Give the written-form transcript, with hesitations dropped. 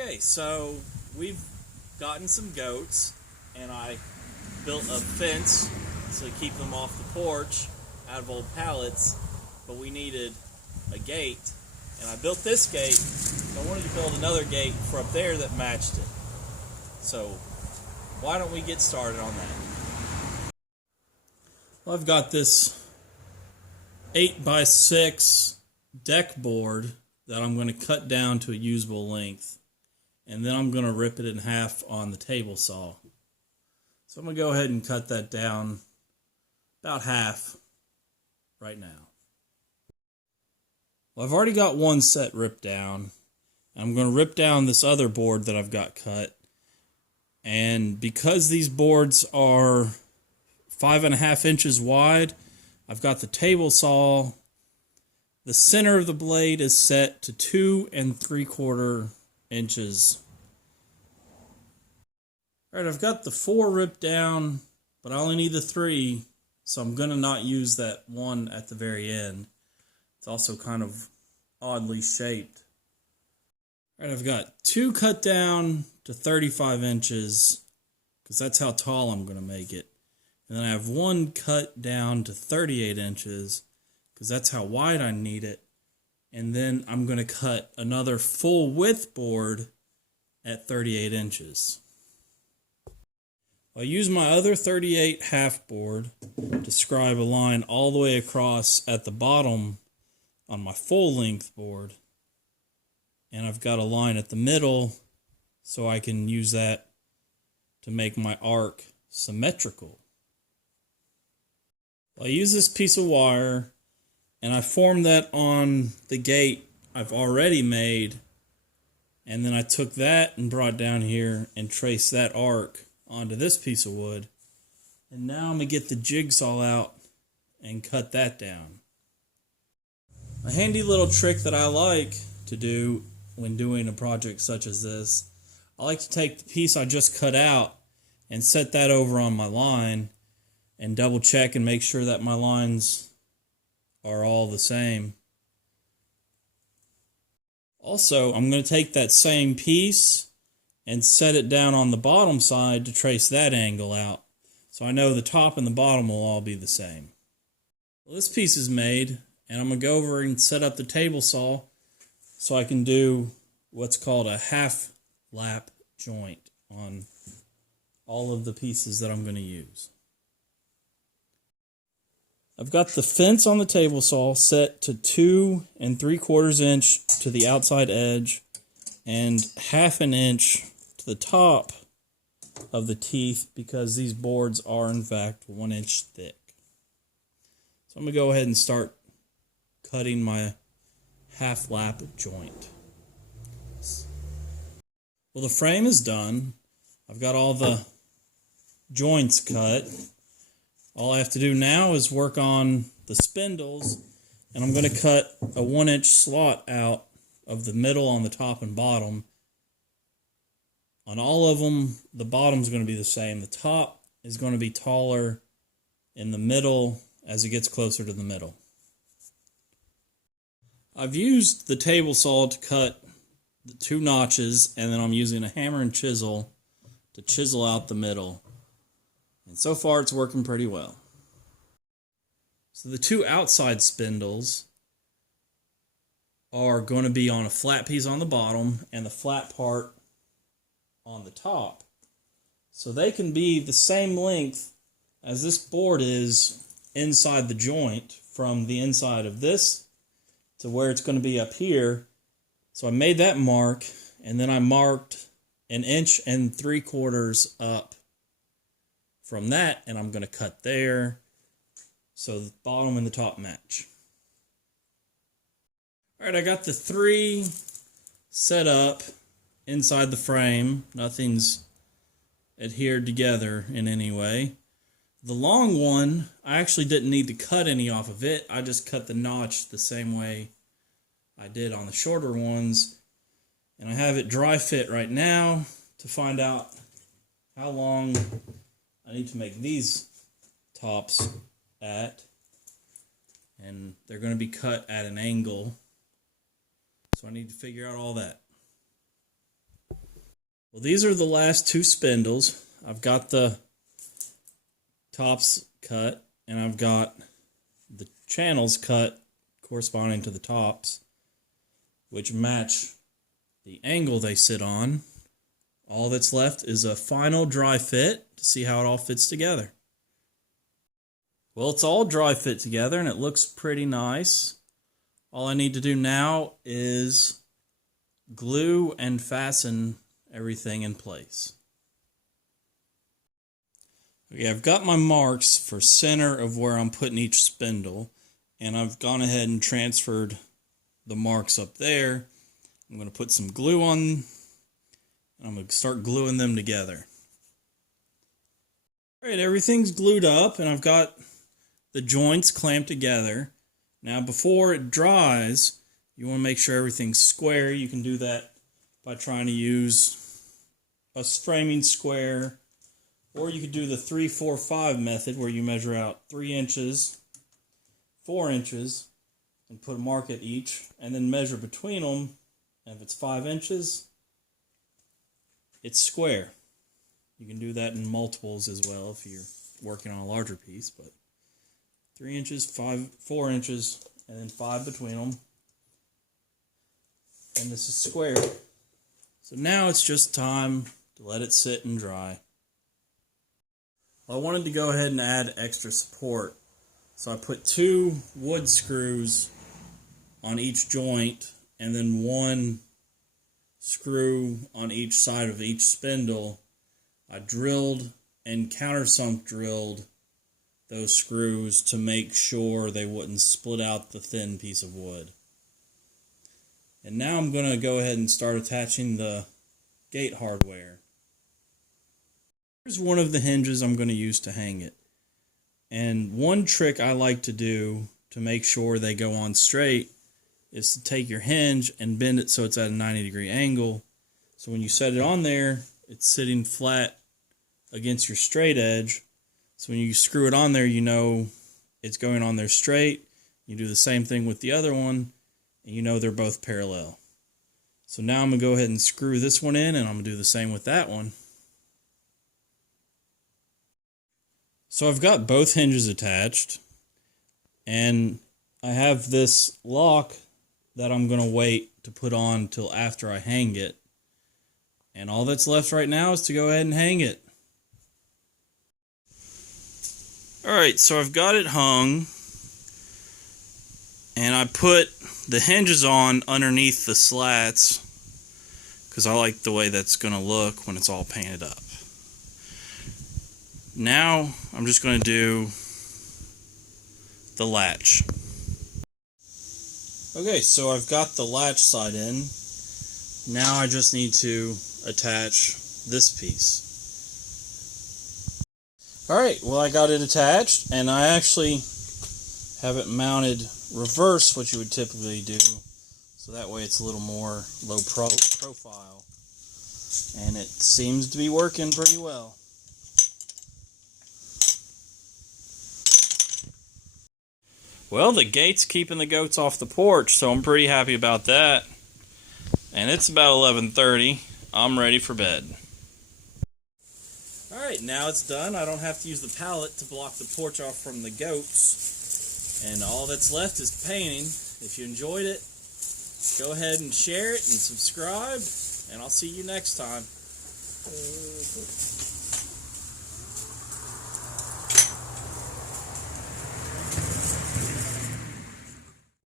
Okay, so we've gotten some goats, and I built a fence to keep them off the porch out of old pallets, but we needed a gate, and I built this gate, so I wanted to build another gate for up there that matched it. So why don't we get started on that? Well, I've got this 8x6 deck board that I'm going to cut down to a usable length, and then I'm going to rip it in half on the table saw. So I'm going to go ahead and cut that down about half right now. Well, I've already got one set ripped down. I'm going to rip down this other board that I've got cut, and because these boards are 5.5 inches wide, I've got the table saw. The center of the blade is set to 2 3/4 inches. Alright, I've got the 4 ripped down, but I only need the 3, so I'm going to not use that one at the very end. It's also kind of oddly shaped. Alright, I've got 2 cut down to 35 inches, because that's how tall I'm going to make it. And then I have 1 cut down to 38 inches, because that's how wide I need it. And then I'm going to cut another full width board at 38 inches. I'll use my other 38 half board to scribe a line all the way across at the bottom on my full length board. And I've got a line at the middle so I can use that to make my arc symmetrical. I use this piece of wire, and I formed that on the gate I've already made, and then I took that and brought down here and traced that arc onto this piece of wood. And now I'm going to get the jigsaw out and cut that down. A handy little trick that I like to do when doing a project such as this, I like to take the piece I just cut out and set that over on my line and double check and make sure that my lines are all the same. Also, I'm going to take that same piece and set it down on the bottom side to trace that angle out, so I know the top and the bottom will all be the same. Well, this piece is made, and I'm going to go over and set up the table saw so I can do what's called a half lap joint on all of the pieces that I'm going to use. I've got the fence on the table saw set to 2 3/4 inch to the outside edge and 1/2 inch to the top of the teeth, because these boards are in fact 1 inch thick. So I'm going to go ahead and start cutting my half lap joint. Well, the frame is done. I've got all the joints cut. All I have to do now is work on the spindles, and I'm going to cut a 1 inch slot out of the middle on the top and bottom. On all of them, the bottom's going to be the same. The top is going to be taller in the middle as it gets closer to the middle. I've used the table saw to cut the 2 notches, and then I'm using a hammer and chisel to chisel out the middle. And so far it's working pretty well. So the 2 outside spindles are going to be on a flat piece on the bottom and the flat part on the top. So they can be the same length as this board is inside the joint, from the inside of this to where it's going to be up here. So I made that mark, and then I marked 1 3/4 inches up from that, and I'm going to cut there so the bottom and the top match. Alright, I got the 3 set up inside the frame. Nothing's adhered together in any way. The long one, I actually didn't need to cut any off of it. I just cut the notch the same way I did on the shorter ones. And I have it dry fit right now to find out how long I need to make these tops at. And they're going to be cut at an angle. So I need to figure out all that. Well, these are the last two spindles. I've got the tops cut, and I've got the channels cut corresponding to the tops, which match the angle they sit on. All that's left is a final dry fit to see how it all fits together. Well, it's all dry fit together, and it looks pretty nice. All I need to do now is glue and fasten everything in place. Okay, I've got my marks for center of where I'm putting each spindle, and I've gone ahead and transferred the marks up there. I'm going to put some glue on, and I'm going to start gluing them together. Alright, everything's glued up, and I've got the joints clamped together. Now, before it dries, you want to make sure everything's square. You can do that by trying to use a framing square, or you could do the 3, 4, 5 method where you measure out 3 inches, 4 inches, and put a mark at each, and then measure between them. And if it's 5 inches, it's square. You can do that in multiples as well if you're working on a larger piece, but 3 inches, 4 inches, and then 5 between them. And this is square. So now it's just time to let it sit and dry. I wanted to go ahead and add extra support. So I put 2 wood screws on each joint, and then 1 screw on each side of each spindle. I drilled and countersunk drilled those screws to make sure they wouldn't split out the thin piece of wood. And now I'm going to go ahead and start attaching the gate hardware. Here's one of the hinges I'm going to use to hang it. And one trick I like to do to make sure they go on straight is to take your hinge and bend it so it's at a 90-degree angle. So when you set it on there, it's sitting flat against your straight edge. So when you screw it on there, you know it's going on there straight. You do the same thing with the other one, and you know they're both parallel. So now I'm going to go ahead and screw this one in, and I'm going to do the same with that one. So I've got both hinges attached, and I have this lock that I'm going to wait to put on till after I hang it. And all that's left right now is to go ahead and hang it. Alright, so I've got it hung, and I put the hinges on underneath the slats because I like the way that's going to look when it's all painted up. Now I'm just going to do the latch. Okay, so I've got the latch side in. Now I just need to attach this piece. Alright, well, I got it attached, and I actually have it mounted reverse what you would typically do, so that way it's a little more low profile. And it seems to be working pretty well. Well, the gate's keeping the goats off the porch, so I'm pretty happy about that. And it's about 11:30. I'm ready for bed. Alright, now it's done. I don't have to use the pallet to block the porch off from the goats. And all that's left is painting. If you enjoyed it, go ahead and share it and subscribe. And I'll see you next time.